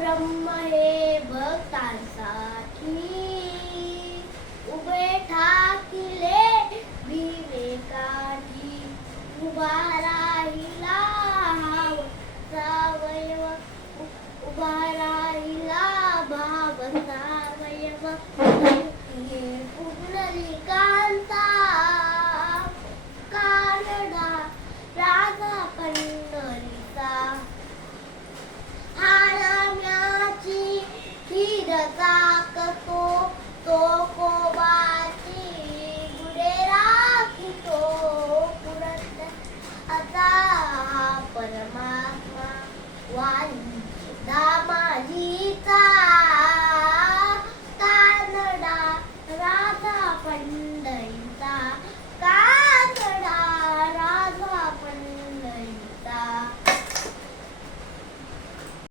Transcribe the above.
ब्रह्म हे भक्तांसाठी उभे ठाकिले विवेकाठी उभा राहिला सावयव उभा राहिला भाव